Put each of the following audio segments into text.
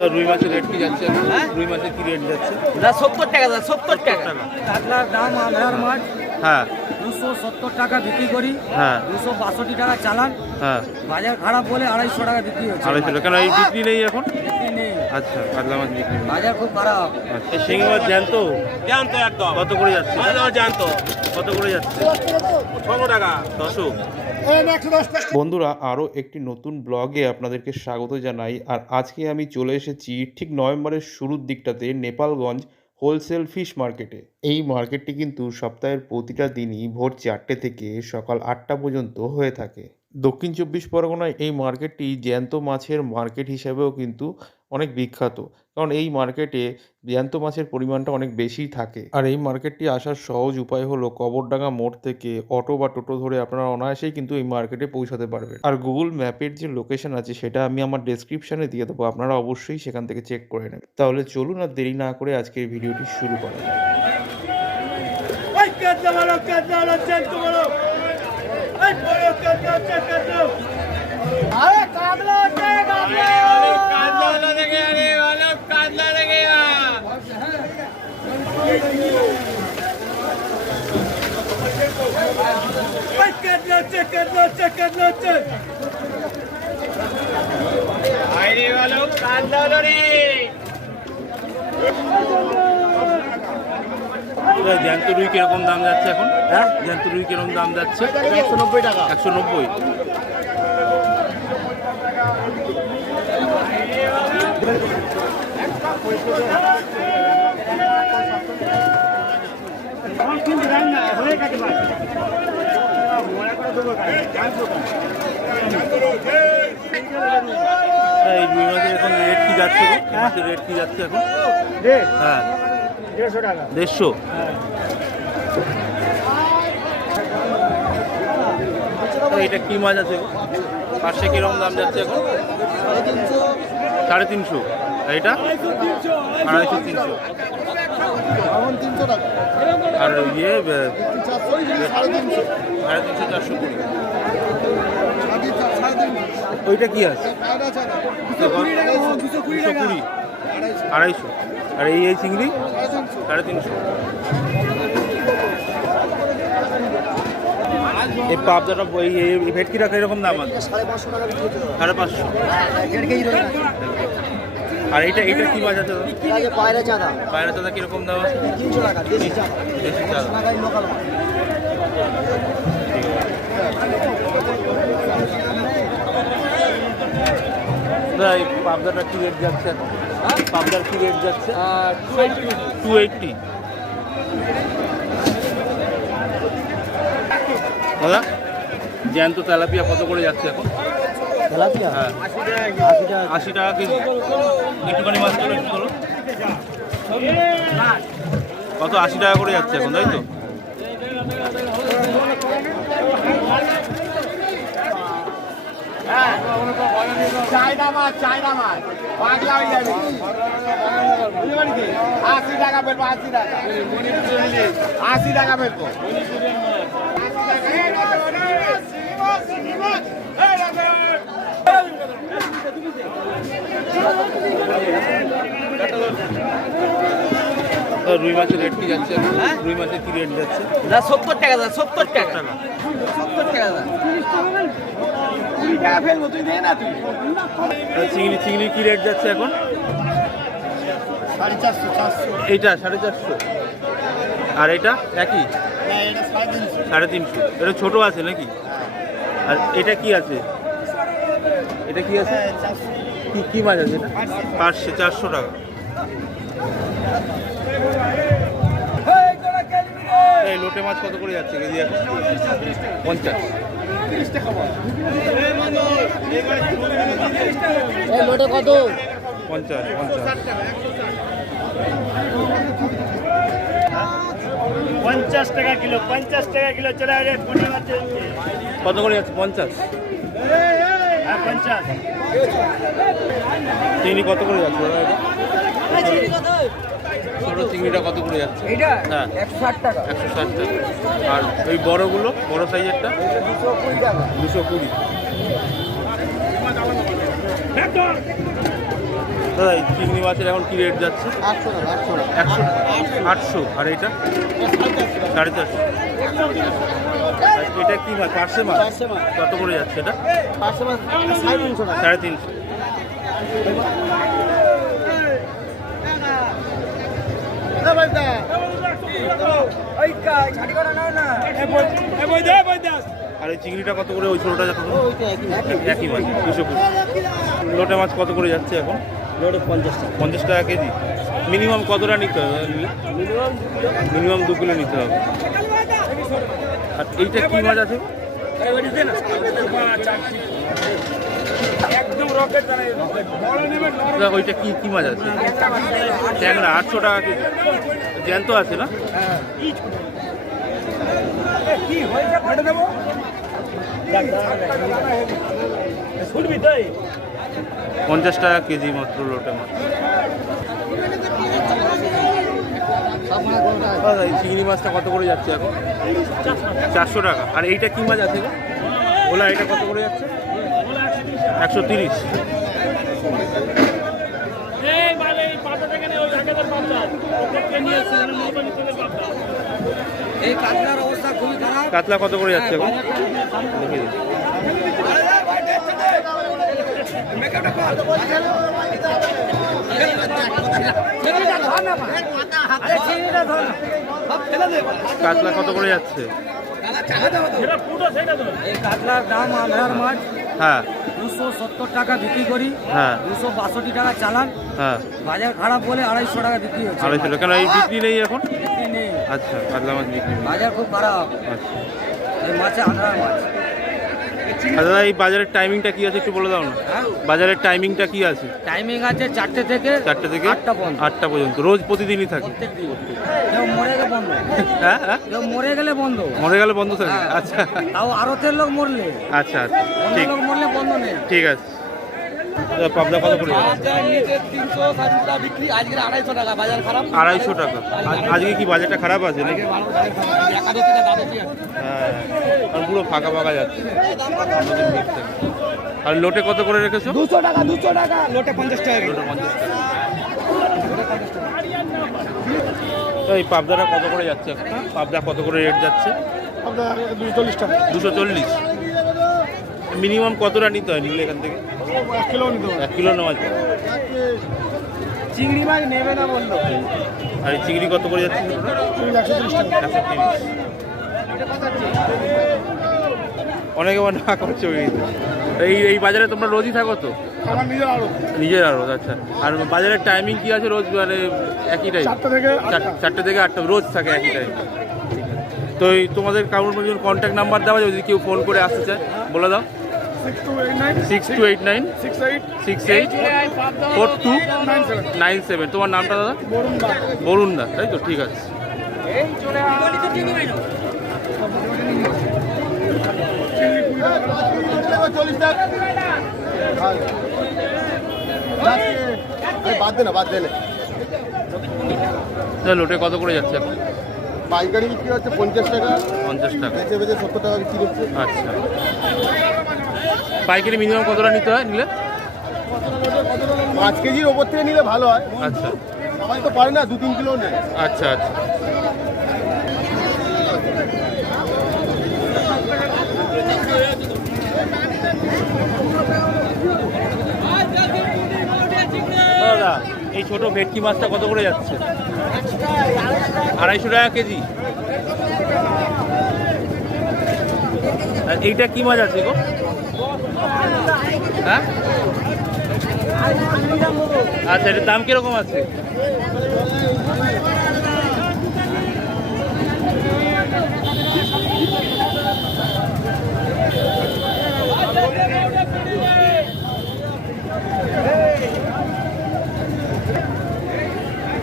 রুই মাছের রেট কি যাচ্ছে হ্যাঁ? রুই মাছের কি রেট যাচ্ছে? না সত্তর টাকা সত্তর টাকা। টাকা। কাতলার দাম আধার মাছ হ্যাঁ। দুশো সত্তর টাকা বিক্রি করি হ্যাঁ। দুশো বাষট্টি টাকা চালান। হ্যাঁ। বাজার খারাপ বলে আড়াইশো টাকা বিক্রি হচ্ছে। আড়াইশো টাকা। কেন এই বিক্রি নেই এখন? বিক্রি নেই। আচ্ছা কাতলা মাছ বিক্রি নেই। বাজার খুব খারাপ। আচ্ছা শিঙি মাছ জ্যান্ত? জানতো একদম। কত করে যাচ্ছে? জানতো কত করে যাচ্ছে? ছশো টাকা। ছশো? বন্ধুরা আরও একটি নতুন ব্লগে আপনাদেরকে স্বাগত জানাই। আর আজকে আমি চলে এসেছি ঠিক নভেম্বরের শুরুর দিকটাতে নেপালগঞ্জ হোলসেল ফিশ মার্কেটে। এই মার্কেটটি কিন্তু সপ্তাহের প্রতিটা দিনই ভোর চারটে থেকে সকাল আটটা পর্যন্ত হয়ে থাকে। দক্ষিণ চব্বিশ পরগনায় এই মার্কেটটি জ্যান্ত মাছের মার্কেট হিসেবেও কিন্তু অনেক বিখ্যাত। কারণ এই মার্কেটে জ্যান্ত মাছের পরিমাণটা অনেক বেশি থাকে। আর এই মার্কেটটি আসার সহজ উপায় হলো কবরডাঙ্গা মোড় থেকে অটো বা টোটো ধরে আপনারা অনায়াসেই কিন্তু এই মার্কেটে পৌঁছাতে পারবেন। আর গুগল ম্যাপের যে লোকেশন আছে সেটা আমি আমার ডেসক্রিপশনে দিয়ে দেবো। আপনারা অবশ্যই সেখান থেকে চেক করে নেবেন। তাহলে চলুন আর দেরি না করে আজকের ভিডিওটি শুরু করা যাক। আইরে ভালো কাজ দাও রে জ্যান্ত রুই কীরকম দাম যাচ্ছে এখন? হ্যাঁ? জ্যান্ত রুই কীরকম দাম যাচ্ছে? একশো নব্বই টাকা? একশো নব্বই। এই রুই মাছের এখন রেট কি যাচ্ছে গো? রেট কি যাচ্ছে এখন? হ্যাঁ। দেড়শো এটা কি মাছ আছে? পাশে কীরকম দাম যাচ্ছে এখন? সাড়ে তিনশো। এটা? আড়াইশো তিনশো। আর ইয়ে সাড়ে তিনশো। চারশো কুড়ি। ওইটা কি আছে? দুশো কুড়ি। আড়াইশো। আর এই এই চিংড়ি? সাড়ে তিনশো। এই পাবদাটা এই এই ভেটকি রাখা এরকম দাম আছে? সাড়ে পাঁচশো আর এইটা এইটা কি মাছ আছে পায়রা চাঁদা। পায়রা চাঁদা কীরকম দাম আছে? তিনশো টাকা দেশি চাঁদা। এই পাবদাটা কি রেট যাচ্ছে এখন? পাবদার কি রেট যাচ্ছে? টু এইটটি দাদা জ্যান্ত তেলাপিয়া কত করে যাচ্ছে এখন? তেলাপিয়া? হ্যাঁ। আশি টাকা কেজি। একটুখানি মাছ তোলো একটু কত? আশি টাকা করে যাচ্ছে এখন তাই তো? চায়না মাছ চায়না মাছ পাগলা হয়ে যাবে। আশি টাকা আশি টাকা। আশি টাকা রুই মাছের রেট কি যাচ্ছে? এখন? হ্যাঁ? রুই মাছের কি রেট যাচ্ছে? না সত্তর টাকা দাদা সত্তর টাকা। টাকা চিংড়ি চিংড়ি কি রেট যাচ্ছে এখন? সাড়ে চারশো চারশো। এইটা সাড়ে চারশো। আর এটা? একই? সাড়ে তিনশো। এটা ছোট আছে নাকি? আর এটা কি আছে? এটা কি আছে? কি কি মাছ আছে এটা? পাঁচশো চারশো টাকা। এই লোটে মাছ কত করে যাচ্ছে কেজি? পঞ্চাশ। লোটে কত? পঞ্চাশ টাকা কিলো পঞ্চাশ টাকা কিলো চলে আসে কত করে যাচ্ছে? পঞ্চাশ। হ্যাঁ পঞ্চাশ। চিংড়ি কত করে যাচ্ছে? ছোটো চিংড়িটা কত করে যাচ্ছে? হ্যাঁ। একশো ষাট টাকা। একশো ষাট টাকা। আর ওই বড়গুলো, বড় সাইজেরটা? দুশো কুড়ি। দাদা চিংড়ি মাছের এখন কি রেট যাচ্ছে? আটশো একশো, আটশো। আর এটা? সাড়ে চারশো। এটা কি মাছ? পার্শে মাছ। কত করে যাচ্ছে এটা? সাড়ে তিনশো। তিনশো আর এই চিংড়িটা কত করে? ওই ছোটোটা কত একই মাছ, দুশো কুড়ি। লোটে মাছ কত করে যাচ্ছে এখন? লোটে পঞ্চাশ টাকা পঞ্চাশ টাকা কেজি। মিনিমাম কতটা নিতে হবে? মিনিমাম দু কিলো নিতে হবে। আর এইটা কি মাছ আছে? ওইটা কি কি মাছ আছে? ট্যাংরা, আটশো টাকা কেজি। জ্যান্ত আছে না? পঞ্চাশ টাকা কেজি মাত্র লোটে মাছ। চিংড়ি মাছটা কত করে যাচ্ছে এখন? চারশো টাকা। আর এইটা কি মাছ আছে? ওলা, এটা কত করে যাচ্ছে? একশো তিরিশ। কাতলা কত করে যাচ্ছে এখন। কাতলা কত করে যাচ্ছে? এই কাতলার দাম আধার মাছ হ্যাঁ। দুশো সত্তর টাকা বিক্রি করি হ্যাঁ। দুশো বাষট্টি টাকা চালান হ্যাঁ। বাজার খারাপ বলে আড়াইশো টাকা। বিক্রি হচ্ছে আড়াইশো টাকা কেন এই বিক্রি নেই এখন? আচ্ছা কাতলা মাছ বিক্রি বাজার খুব খারাপ। আচ্ছা। এই মাছে আধার মাছ। দাদা এই বাজারের টাইমিংটা কি আছে একটু বলে দাও না। হ্যাঁ? বাজারের টাইমিংটা কি আছে? টাইমিং আছে চারটে থেকে চারটে থেকে আটটা পর্যন্ত। আটটা পর্যন্ত। রোজ প্রতিদিনই থাকে? মরে গেলে বন্ধ। হ্যাঁ হ্যাঁ? মরে গেলে বন্ধ। মরে গেলে বন্ধ থাকে? হ্যাঁ। আচ্ছা। তাও আরতের লোক মরলে। আচ্ছা আচ্ছা। ঠিক। লোক মরলে বন্ধ নেই। ঠিক আছে। পাবদা কত করে? যাচ্ছে? তিনশো ষাট টাকা বিক্রি আজকে আড়াইশো টাকা বাজার খারাপ। আড়াইশো টাকা। আজ- আজকে কি বাজারটা খারাপ আছে নাকি? হ্যাঁ আর পুরো ফাঁকা ফাঁকা যাচ্ছে। আর লোটে কত করে রেখেছো? দুশো টাকা দুশো টাকা। লোটে পঞ্চাশ টাকা লোটে পঞ্চাশ টাকা। এই পাবদাটা কত করে যাচ্ছে? এখন পাবদা কত করে রেট যাচ্ছে? দুশো চল্লিশ টাকা। দুশো চল্লিশ। মিনিমাম কতটা নিতে হয় নিলে এখান থেকে? এক কিলো নিতে এক কিলো নেওয়া যায়। চিংড়ি মাছ নেবে না বলল। আর এই চিংড়ি কত করে যাচ্ছে? একশো তিরিশ অনেকে মানে না করছে এই এই বাজারে তোমরা রোজই থাকো তো? নিজের আরও আচ্ছা। আর বাজারের টাইমিং কি আছে রোজ? মানে একই টাইম চারটে থেকে আটটা। রোজ থাকে একই টাইম তো এই তোমাদের কারোর মধ্যে কন্ট্যাক্ট নাম্বার দেওয়া যদি কেউ ফোন করে আসতে চায় বলে দাও। Six two eight nine six eight six eight four two nine seven তোমার নামটা দাদা? বরুণ দা তাই তো? ঠিক আছে। বাদ দে বাদ দে না তা লোটে কত করে যাচ্ছে এখন? পাইকারি বিক্রি হচ্ছে পঞ্চাশ টাকা। পঞ্চাশ টাকা। বেচে বেচে সত্তর টাকা বিক্রি হচ্ছে আচ্ছা। পাইকারি মিনিমাম কতটা নিতে হয় নিলে? পাঁচ কেজির ওপর থেকে নিলে ভালো হয়। আচ্ছা। সবাই তো পারে না দু তিন কিলো নেয়। আচ্ছা আচ্ছা। দাদা এই ছোট ভেটকি মাছটা কত করে যাচ্ছে? আড়াইশো টাকা কেজি। আর এইটা কি মাছ আছে গো? হ্যাঁ? আচ্ছা এটার দাম কীরকম আছে?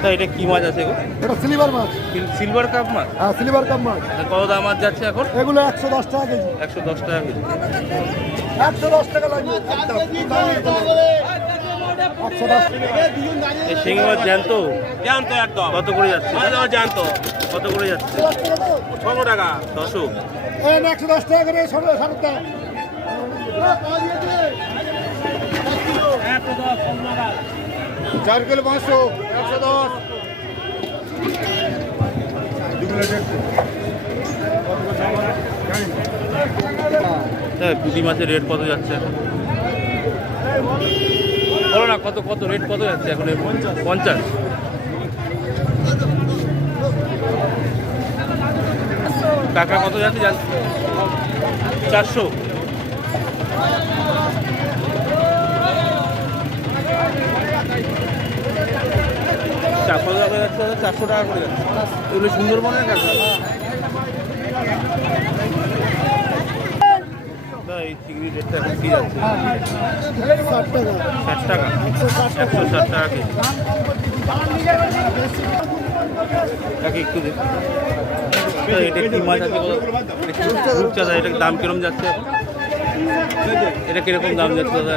তা এটা কি মাছ আছে গো? এটা সিলিভার মাছ। সিলভার কাপ মাছ? হ্যাঁ সিলিভার কাপ মাছ। কত দাম মাছ যাচ্ছে এখন? এগুলো একশো দশ টাকা কেজি। একশো দশ টাকা কেজি। একশো দশ টাকা লাগবে। একশো দশ টাকা। এই শিঙি মাছ জ্যান্ত? জ্যান্ত একদম। কত করে যাচ্ছে? জ্যান্ত। কত করে যাচ্ছে? ছশো টাকা। ছশো? একশো দশ টাকা করে সব সাড়ে চার কিলো পাঁচশো একশো দশ। হ্যাঁ পুঁটি মাছের রেট কত যাচ্ছে এখন? বলো না, কত কত রেট কত যাচ্ছে এখন পঞ্চাশ। টাকা কত যাচ্ছে চারশো। চারশো টাকা যাচ্ছে, চারশো টাকা করে যাচ্ছে। এগুলো সুন্দরবনের কাছে দাদা এই চিংড়ি রেটটা এখন কি আছে ষাট টাকা। ষাট টাকা একশো ষাট টাকা কেজি। একটু দিন এটা কি মাছ দাম কীরকম যাচ্ছে? এটা কীরকম দাম যাচ্ছে দাদা?